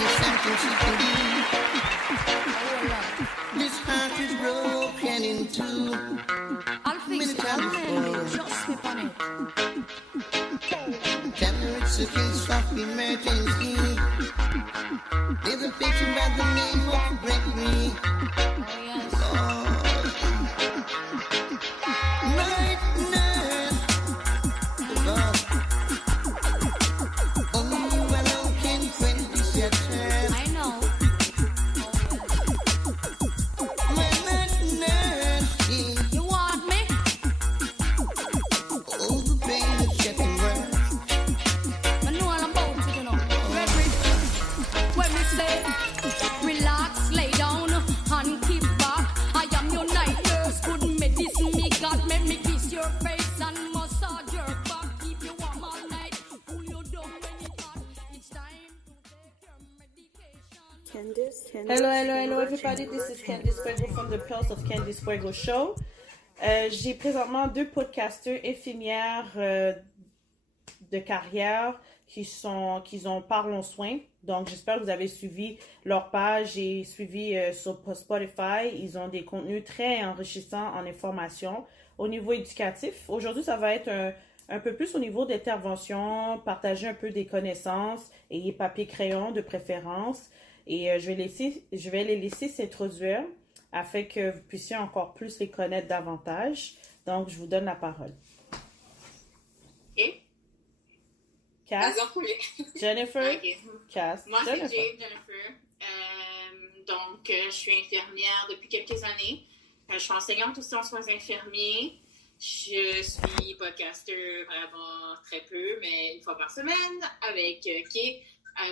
me something she can do. This heart is broken in two. I'll fix it, I'll mend it, just slip on it. Tell her it's a case of emergency. There's a picture by the name of Gregory. Oh yes. Night nurse. God. Only you alone can quench this thirst. I know. My night nurse, yeah. You want me? Oh, the pain is getting worse. I know all about it, you know. Ready? When we say, relax, lay down, and keep back. I am your night nurse, good medicine me got. Make me kiss your face and massage your back. Keep you warm all night, cool you down when it's hot. It's time to take your medication. Hello everybody, this is Candice Fuego from the Pulse of Candice Fuego Show. J'ai présentement deux podcasteurs infirmières de carrière qui ont Parlons Soin. Donc j'espère que vous avez suivi leur page et suivi sur Spotify. Ils ont des contenus très enrichissants en information au niveau éducatif. Aujourd'hui, ça va être un peu plus au niveau d'intervention, partager un peu des connaissances, ayez papier crayon de préférence. Et je vais les laisser s'introduire afin que vous puissiez encore plus les connaître davantage. Donc, je vous donne la parole. Ok. Cass, Vas-y, poulet. Jennifer, Ok. Cass, Moi, c'est Jennifer. Jennifer. Je suis infirmière depuis quelques années. Je suis enseignante aussi en soins infirmiers. Je suis podcaster vraiment très peu, mais une fois par semaine avec Kay.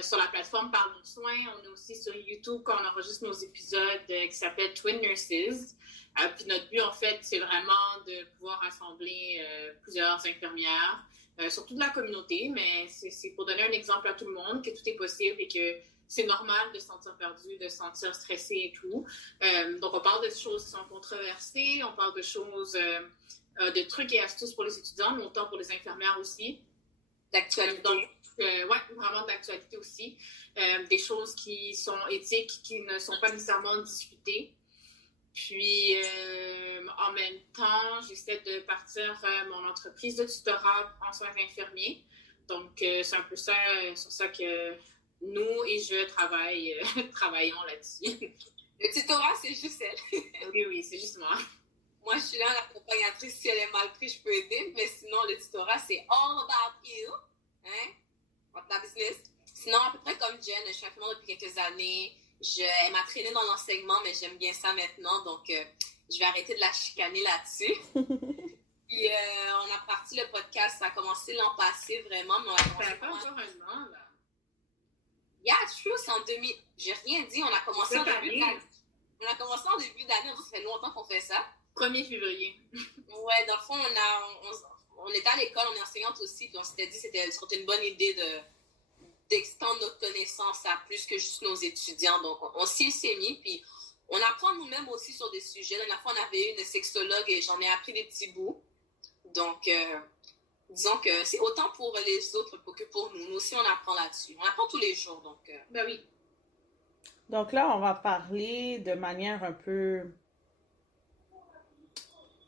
Sur la plateforme Parlons Soin. On est aussi sur YouTube quand on enregistre nos épisodes qui s'appellent Twin Nurses. Puis notre but, en fait, c'est vraiment de pouvoir rassembler plusieurs infirmières, surtout de la communauté, mais c'est pour donner un exemple à tout le monde que tout est possible et que c'est normal de se sentir perdu, de se sentir stressé et tout. Donc, on parle de choses qui sont controversées, on parle de choses, de trucs et astuces pour les étudiants, mais autant pour les infirmières aussi. D'actualité. Donc, vraiment d'actualité aussi. Des choses qui sont éthiques, qui ne sont pas nécessairement discutées. Puis, en même temps, j'essaie de partir mon entreprise de tutorat en soins infirmiers. Donc, c'est un peu ça, sur ça que nous et je travaillons là-dessus. Le tutorat, c'est juste elle. Oui, c'est juste moi. Moi, je suis là, l'accompagnatrice. Si elle est mal prise, je peux aider. Mais sinon, le tutorat, c'est all about you. Hein? What the business? Sinon, à peu près comme Jen, je suis infirmière depuis quelques années. Elle m'a traînée dans l'enseignement, mais j'aime bien ça maintenant. Donc, je vais arrêter de la chicaner là-dessus. Puis, on a parti le podcast. Ça a commencé l'an passé, vraiment. Mais on a Ça fait encore un an, là. Yeah, true, c'est en 2000. J'ai rien dit. On a commencé en début d'année. Ça fait longtemps qu'on fait ça. 1er février. Ouais, dans le fond, on était à l'école, on est enseignante aussi, puis on s'était dit que c'était une bonne idée d'extendre notre connaissance à plus que juste nos étudiants. Donc, on s'y est mis, puis on apprend nous-mêmes aussi sur des sujets. La dernière fois, on avait une sexologue et j'en ai appris des petits bouts. Donc, disons que c'est autant pour les autres que pour nous. Nous aussi, on apprend là-dessus. On apprend tous les jours, donc... Ben oui. Donc là, on va parler de manière un peu...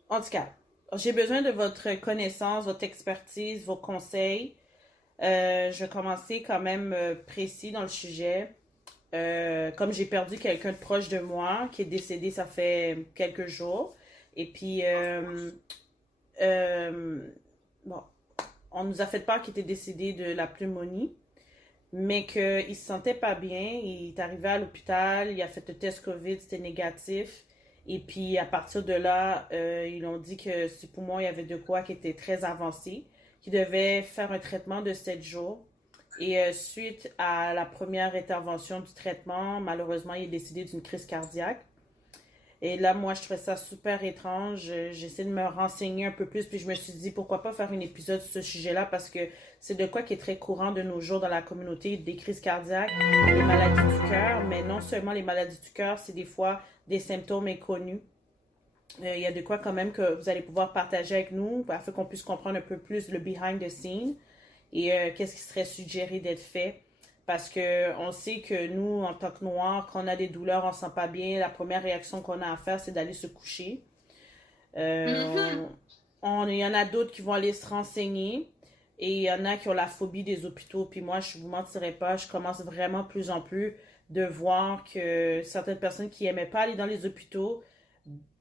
En tout cas, j'ai besoin de votre connaissance, votre expertise, vos conseils. Je vais commencer quand même précis dans le sujet. Comme j'ai perdu quelqu'un de proche de moi qui est décédé, ça fait quelques jours. Et puis, bon, on nous a fait part qu'il était décédé de la pneumonie, mais qu'il ne se sentait pas bien. Il est arrivé à l'hôpital, il a fait le test COVID, c'était négatif. Et puis, à partir de là, ils ont dit que ses poumons, il y avait de quoi qui était très avancé, qu'il devait faire un traitement de 7 jours. Et suite à la première intervention du traitement, malheureusement, il est décédé d'une crise cardiaque. Et là, moi, je trouvais ça super étrange. J'essaie de me renseigner un peu plus, puis je me suis dit, pourquoi pas faire un épisode sur ce sujet-là, parce que c'est de quoi qui est très courant de nos jours dans la communauté, des crises cardiaques, les maladies du cœur, mais non seulement les maladies du cœur, c'est des fois des symptômes inconnus. Il y a de quoi quand même que vous allez pouvoir partager avec nous, afin qu'on puisse comprendre un peu plus le behind the scene et qu'est-ce qui serait suggéré d'être fait. Parce que on sait que nous, en tant que Noirs, quand on a des douleurs, on ne se sent pas bien, la première réaction qu'on a à faire, c'est d'aller se coucher. Mhm. Il y en a d'autres qui vont aller se renseigner et il y en a qui ont la phobie des hôpitaux. Puis moi, je vous mentirai pas, je commence vraiment plus en plus de voir que certaines personnes qui aimaient pas aller dans les hôpitaux,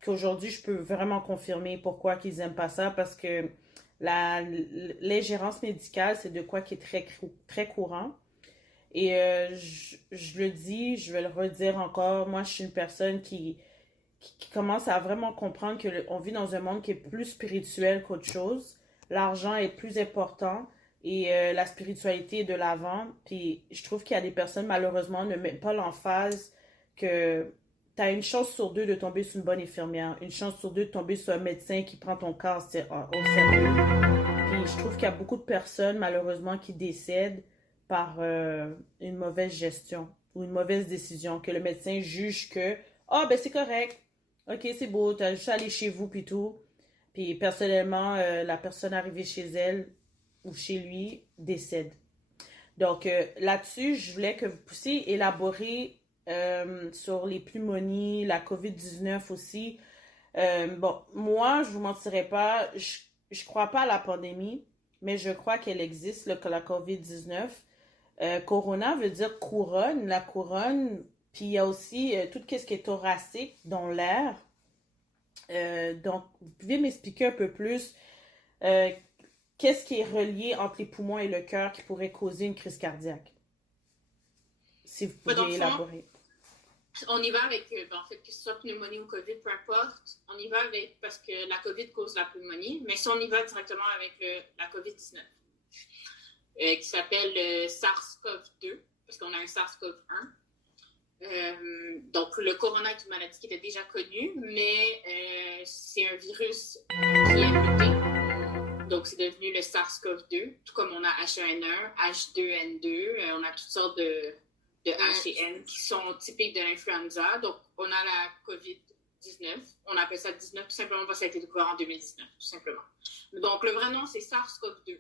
qu'aujourd'hui, je peux vraiment confirmer pourquoi qu'ils n'aiment pas ça, parce que l'ingérence médicale, c'est de quoi qui est très courant. Et je le dis, je vais le redire encore, moi, je suis une personne qui commence à vraiment comprendre que on vit dans un monde qui est plus spirituel qu'autre chose. L'argent est plus important et la spiritualité est de l'avant. Puis je trouve qu'il y a des personnes, malheureusement, ne mettent pas l'emphase que tu as une chance sur deux de tomber sur une bonne infirmière, une chance sur deux de tomber sur un médecin qui prend ton cas au sérieux. Puis je trouve qu'il y a beaucoup de personnes, malheureusement, qui décèdent par une mauvaise gestion ou une mauvaise décision, que le médecin juge que, ah, ben c'est correct, ok, c'est beau, t'as juste à aller chez vous, puis tout. Puis personnellement, la personne arrivée chez elle ou chez lui décède. Donc là-dessus, je voulais que vous puissiez élaborer sur les pneumonies, la COVID-19 aussi. Bon, moi, je vous mentirai pas, je crois pas à la pandémie, mais je crois qu'elle existe, la COVID-19. Corona veut dire couronne, la couronne, puis il y a aussi tout ce qui est thoracique dans l'air. Donc, vous pouvez m'expliquer un peu plus qu'est-ce qui est relié entre les poumons et le cœur qui pourrait causer une crise cardiaque? Si vous pouvez élaborer. On y va avec, en fait, que ce soit pneumonie ou COVID, peu importe, on y va avec, parce que la COVID cause la pneumonie, mais si on y va directement avec la COVID-19, qui s'appelle SARS-CoV-2, parce qu'on a un SARS-CoV-1. Donc, le corona est une maladie qui était déjà connue, mais c'est un virus qui est muté. Donc, c'est devenu le SARS-CoV-2, tout comme on a H1N1, H2N2, on a toutes sortes de H et N qui sont typiques de l'influenza. Donc, on a la COVID-19. On appelle ça 19 tout simplement parce que ça a été découvert en 2019, tout simplement. Donc, le vrai nom, c'est SARS-CoV-2.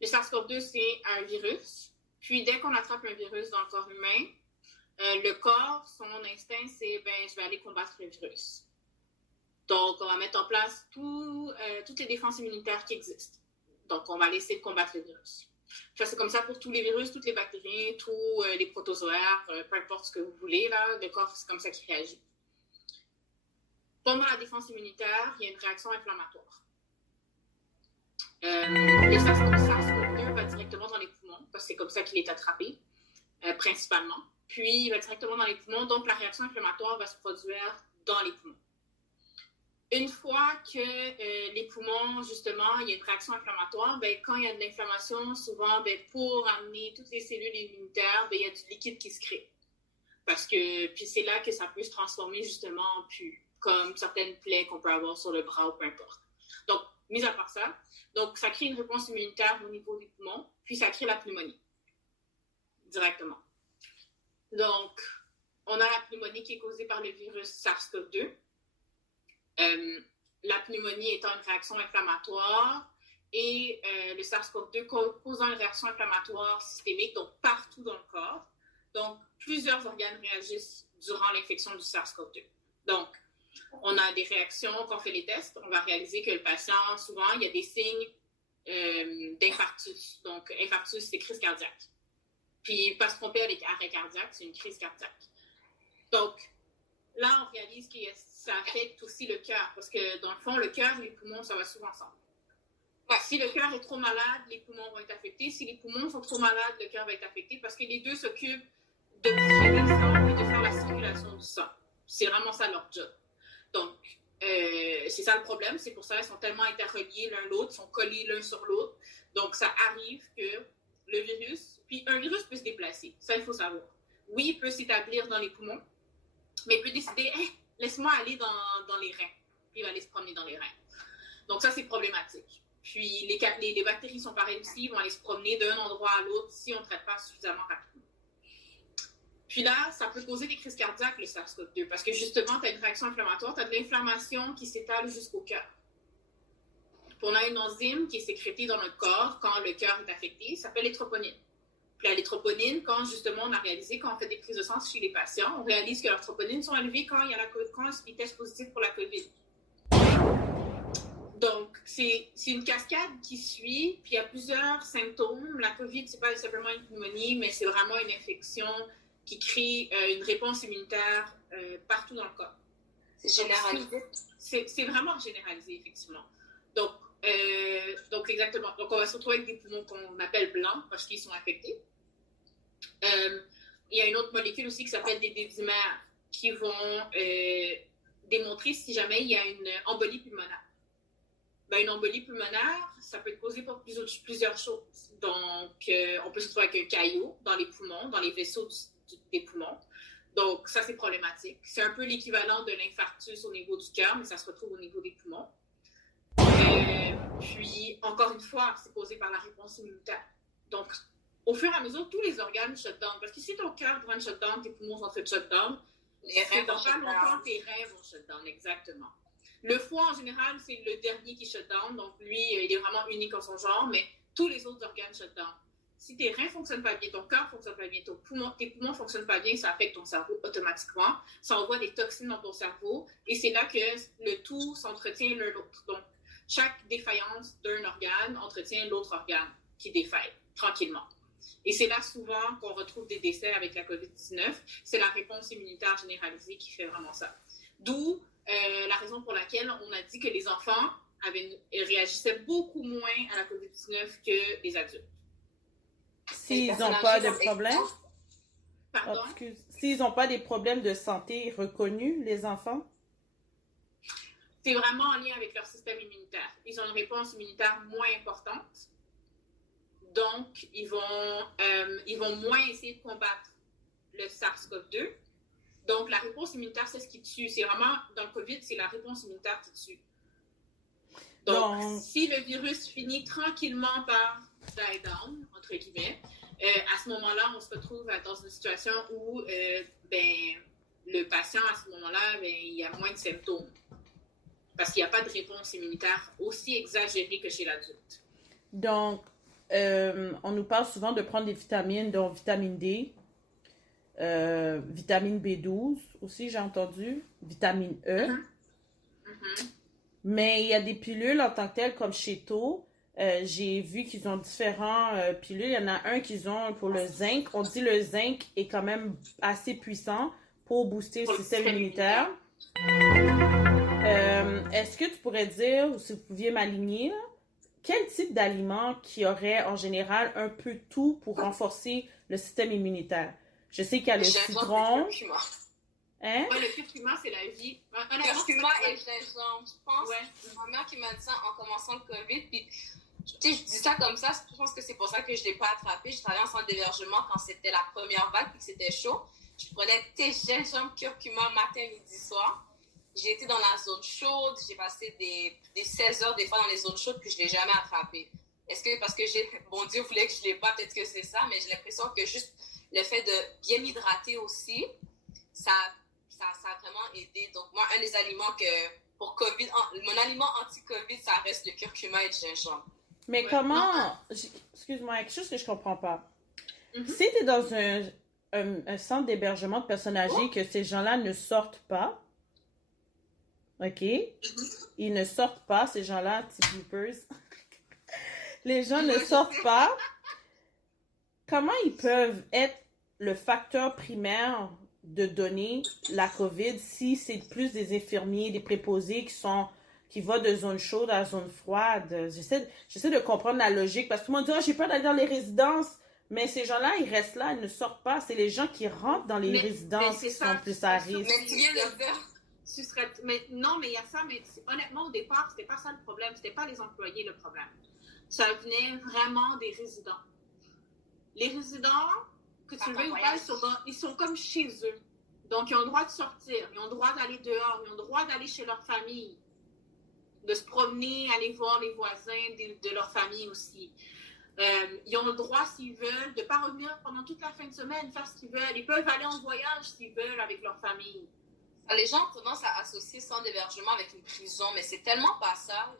Le SARS-CoV-2, c'est un virus. Puis, dès qu'on attrape un virus dans le corps humain, le corps, son instinct, c'est je vais aller combattre le virus. Donc, on va mettre en place toutes les défenses immunitaires qui existent. Donc, on va essayer de combattre le virus. Ça, c'est comme ça pour tous les virus, toutes les bactéries, tous les protozoaires, peu importe ce que vous voulez, là, le corps, c'est comme ça qu'il réagit. Pendant la défense immunitaire, il y a une réaction inflammatoire. Le SARS-CoV-2 va directement dans les poumons, parce que c'est comme ça qu'il est attrapé, principalement. Puis, il va directement dans les poumons, donc la réaction inflammatoire va se produire dans les poumons. Une fois que les poumons, justement, il y a une réaction inflammatoire, quand il y a de l'inflammation, souvent, pour amener toutes les cellules immunitaires, il y a du liquide qui se crée. Puis c'est là que ça peut se transformer, justement, en pus, comme certaines plaies qu'on peut avoir sur le bras ou peu importe. Donc, mis à part ça, donc ça crée une réponse immunitaire au niveau des poumons, puis ça crée la pneumonie, directement. Donc, on a la pneumonie qui est causée par le virus SARS-CoV-2. La pneumonie étant une réaction inflammatoire et le SARS-CoV-2 causant une réaction inflammatoire systémique, donc partout dans le corps. Donc, plusieurs organes réagissent durant l'infection du SARS-CoV-2. Donc, on a des réactions, quand on fait les tests, on va réaliser que le patient, souvent, il y a des signes d'infarctus. Donc, infarctus, c'est crise cardiaque. Puis, pas se tromper avec arrêt cardiaque, c'est une crise cardiaque. Donc, là, on réalise que ça affecte aussi le cœur, parce que dans le fond, le cœur et les poumons, ça va souvent ensemble. Ouais, si le cœur est trop malade, les poumons vont être affectés. Si les poumons sont trop malades, le cœur va être affecté, parce que les deux s'occupent de tirer le sang et de faire la circulation du sang. C'est vraiment ça leur job. Donc, c'est ça le problème. C'est pour ça qu'ils sont tellement interreliés l'un l'autre, ils sont collés l'un sur l'autre. Donc, ça arrive que le virus, puis un virus peut se déplacer. Ça, il faut savoir. Oui, il peut s'établir dans les poumons, mais il peut décider, laisse-moi aller dans les reins. Puis il va aller se promener dans les reins. Donc ça, c'est problématique. Puis les bactéries sont pareilles aussi, ils vont aller se promener d'un endroit à l'autre si on ne traite pas suffisamment rapidement. Puis là, ça peut causer des crises cardiaques, le SARS-CoV-2, parce que justement, tu as une réaction inflammatoire, tu as de l'inflammation qui s'étale jusqu'au cœur. Puis on a une enzyme qui est sécrétée dans notre corps quand le cœur est affecté, ça s'appelle les troponines. Puis les troponines, quand justement on a réalisé, quand on fait des prises de sang chez les patients, on réalise que leurs troponines sont élevées quand ils testent positif pour la COVID. Donc, c'est une cascade qui suit, puis il y a plusieurs symptômes. La COVID, c'est pas simplement une pneumonie, mais c'est vraiment une infection qui crée une réponse immunitaire partout dans le corps. C'est généralisé. C'est vraiment généralisé, effectivement. Donc, exactement. Donc, on va se retrouver avec des poumons qu'on appelle blancs parce qu'ils sont infectés. Il y a une autre molécule aussi qui s'appelle des dédimères qui vont démontrer si jamais il y a une embolie pulmonaire. Ben, une embolie pulmonaire, ça peut être causé par plusieurs choses. Donc, on peut se retrouver avec un caillot dans les poumons, dans les vaisseaux des poumons. Donc, ça, c'est problématique. C'est un peu l'équivalent de l'infarctus au niveau du cœur, mais ça se retrouve au niveau des poumons. Puis, encore une fois, c'est causé par la réponse immunitaire. Donc, au fur et à mesure, tous les organes shut down. Parce que si ton cœur prend shut down, tes poumons sont en train de shut down, Les reins dans vont pas shut down. longtemps, tes reins vont shut down, exactement. Le foie, en général, c'est le dernier qui shut down. Donc, lui, il est vraiment unique en son genre, mais tous les autres organes shut down. Si tes reins ne fonctionnent pas bien, ton cœur ne fonctionne pas bien, tes poumons ne fonctionnent pas bien, ça affecte ton cerveau automatiquement. Ça envoie des toxines dans ton cerveau. Et c'est là que le tout s'entretient l'un l'autre. Donc, chaque défaillance d'un organe entretient l'autre organe qui défaille tranquillement. Et c'est là souvent qu'on retrouve des décès avec la COVID-19. C'est la réponse immunitaire généralisée qui fait vraiment ça. D'où la raison pour laquelle on a dit que les enfants réagissaient beaucoup moins à la COVID-19 que les adultes. S'ils n'ont pas de personnes problème, Pardon? s'ils n'ont pas des problèmes de santé reconnus, les enfants, C'est vraiment en lien avec leur système immunitaire. Ils ont une réponse immunitaire moins importante. Donc, ils vont moins essayer de combattre le SARS-CoV-2. Donc, la réponse immunitaire, c'est ce qui tue. C'est vraiment, dans le COVID, c'est la réponse immunitaire qui tue. Donc, si le virus finit tranquillement par die down, entre guillemets, à ce moment-là, on se retrouve dans une situation où le patient, à ce moment-là, il y a moins de symptômes. Parce qu'il n'y a pas de réponse immunitaire aussi exagérée que chez l'adulte. donc, on nous parle souvent de prendre des vitamines, dont vitamine D, vitamine B12 aussi, j'ai entendu, vitamine E. Mais il y a des pilules en tant que telles, comme chez Tau. J'ai vu qu'ils ont différents pilules. Il y en a un qu'ils ont pour le zinc. On dit le zinc est quand même assez puissant pour booster le système immunitaire. Est-ce que tu pourrais dire, ou si vous pouviez m'aligner, là, quel type d'aliment qui aurait en général un peu tout pour renforcer le système immunitaire? Je sais qu'il y a le citron. Curcuma. Hein? Ouais, le curcuma, c'est la vie. Curcuma et gingembre. Je pense, Ouais. c'est ma mère qui m'a dit ça en commençant le COVID. Puis, tu sais, je dis ça comme ça. Je pense que c'est pour ça que je ne l'ai pas attrapé. Je travaillais en centre d'hébergement quand c'était la première vague et que c'était chaud. Je prenais thé, gingembre, curcuma matin, midi, soir. J'ai été dans la zone chaude. J'ai passé des 16 heures des fois dans les zones chaudes puis je ne l'ai jamais attrapé. Est-ce que parce que bon Dieu voulait que je ne l'ai pas, peut-être que c'est ça, mais j'ai l'impression que juste le fait de bien m'hydrater aussi, ça a vraiment aidé. Donc, moi, un des aliments que, pour COVID, mon aliment anti-COVID, ça reste le curcuma et le gingembre. Mais Ouais. comment... Excuse-moi, il y a quelque chose que je comprends pas. Mhm. Si tu es dans un centre d'hébergement de personnes âgées, que ces gens-là ne sortent pas, OK? Ils ne sortent pas, ces gens-là, petits bloopers. Les gens ne sortent pas. Comment ils peuvent être le facteur primaire de donner la COVID si c'est plus des infirmiers, des préposés qui vont de zone chaude à zone froide? J'essaie de comprendre la logique parce que tout le monde dit « Oh, j'ai peur d'aller dans les résidences ». Mais ces gens-là, ils restent là, ils ne sortent pas. C'est les gens qui rentrent dans les résidences qui sont plus à risque. Mais tu viens de le dire. Non, mais il y a ça, mais honnêtement, au départ, c'était pas ça le problème. C'était pas les employés le problème. Ça venait vraiment des résidents. Les résidents, que tu le veuilles ou pas, ils sont comme chez eux. Donc, ils ont le droit de sortir, ils ont le droit d'aller dehors, ils ont le droit d'aller chez leur famille, de se promener, aller voir les voisins de leur famille aussi. Ils ont le droit, s'ils veulent, de ne pas revenir pendant toute la fin de semaine, faire ce qu'ils veulent. Ils peuvent aller en voyage s'ils veulent avec leur famille. Les gens ont tendance à associer centre d'hébergement avec une prison, mais c'est tellement pas ça.